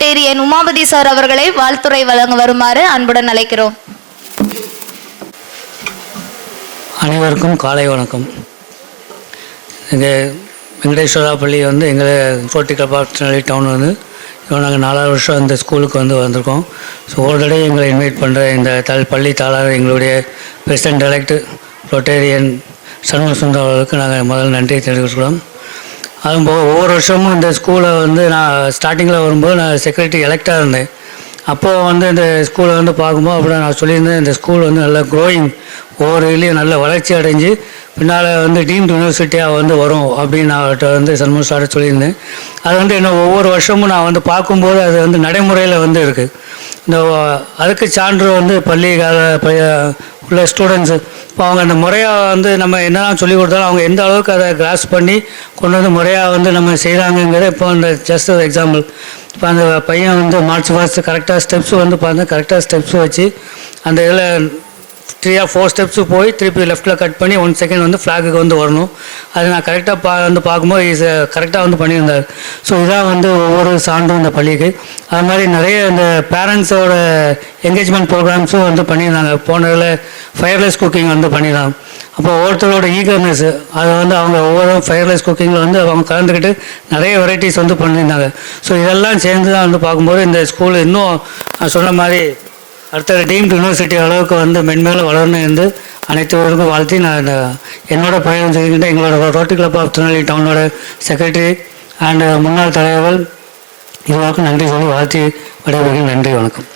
Rotarian Umapathi sir அவர்களை வாழ்த்துரை வழங்க வருமாறு அன்புடன் அழைக்கிறோம். அனைவருக்கும் காலை வணக்கம். எங்கள் வெங்கடேஸ்வரா பள்ளி வந்து எங்களை Rotary club of Tirunelveli town வந்து இப்போ நாங்கள் 4 வருஷம் இந்த ஸ்கூலுக்கு வந்திருக்கோம். ஸோ ஆல்ரெடி எங்களை இன்வைட் பண்ணுற இந்த பள்ளி தாளாளர் எங்களுடைய president elect Rotarian Shanmuga Sundaram அவர்களுக்கு நாங்கள் முதல் நன்றியை தெரிவிக்கிறோம். அதுவும் போக ஒவ்வொரு வருஷமும் இந்த ஸ்கூலை வந்து நான் ஸ்டார்டிங்கில் வரும்போது நான் செக்ரட்டரி எலெக்டாக இருந்தேன். அப்போது வந்து இந்த ஸ்கூலை வந்து பார்க்கும்போது அப்படி நான் சொல்லியிருந்தேன், இந்த ஸ்கூல் வந்து நல்லா க்ரோயிங், ஒவ்வொரு இதுலேயும் நல்ல வளர்ச்சி அடைஞ்சு பின்னால் வந்து டீம்டு யூனிவர்சிட்டியாக வந்து வரும் அப்படின்னு நான் அவர்கிட்ட வந்து சண்முக சார்ட்ட சொல்லியிருந்தேன். அது வந்து என்ன ஒவ்வொரு வருஷமும் நான் வந்து பார்க்கும்போது அது வந்து நடைமுறையில் வந்து இருக்குது. இந்த அதுக்கு சான்று வந்து பள்ளி உள்ள ஸ்டூடெண்ட்ஸு இப்போ அவங்க அந்த முறையாக வந்து நம்ம என்னெல்லாம் சொல்லிக் கொடுத்தாலும் அவங்க எந்த அளவுக்கு அதை கிராஸ் பண்ணி கொண்டு வந்து முறையாக வந்து நம்ம செய்கிறாங்கங்கிறத இப்போ அந்த ஜஸ்ட் ஒரு எக்ஸாம்பிள். இப்போ அந்த பையன் வந்து மார்ச் ஃபர்ஸ்ட் கரெக்டாக ஸ்டெப்ஸ் வந்து பார்த்தா கரெக்டாக ஸ்டெப்ஸ் வச்சு அந்த இதில் 3 or 4 ஸ்டெப்ஸு போய் திருப்பி லெஃப்ட்டில் கட் பண்ணி 1 செகண்ட் வந்து ஃப்ளாகுக்கு வந்து வரணும். அது நான் கரெக்டாக வந்து பார்க்கும்போது கரெக்டாக வந்து பண்ணியிருந்தார். ஸோ இதான் வந்து ஒவ்வொரு சான்றும் இந்த பள்ளிக்கு. அது மாதிரி நிறைய இந்த பேரண்ட்ஸோட என்கேஜ்மெண்ட் ப்ரோக்ராம்ஸும் வந்து பண்ணியிருந்தாங்க. போனதில் ஃபயர்லெஸ் குக்கிங் வந்து பண்ணியிருந்தாங்க. அப்போ ஒவ்வொருத்தரோட ஈகர்னஸ் அதை வந்து அவங்க ஒவ்வொரு ஃபயர்லெஸ் குக்கிங்கில் வந்து அவங்க கலந்துக்கிட்டு நிறைய வெரைட்டிஸ் வந்து பண்ணியிருந்தாங்க. ஸோ இதெல்லாம் சேர்ந்து தான் வந்து பார்க்கும்போது இந்த ஸ்கூல் இன்னும் நான் சொன்ன மாதிரி அடுத்த டீம்டு யூனிவர்சிட்டி அளவுக்கு வந்து மென்மேலும் வளரணும் என்று அனைத்துவருக்கும் வாழ்த்தி நான் என்னோட பயணம் செய்கின்ற எங்களோட ரோட்டரி கிளப் ஆஃப் திருநெல்வேலி டவுனோட செக்ரட்டரி அண்ட் முன்னாள் தலைவர்கள் இதுவரைக்கும் நன்றி சொல்லி வாழ்த்தி விடைபெறுகிறேன். நன்றி, வணக்கம்.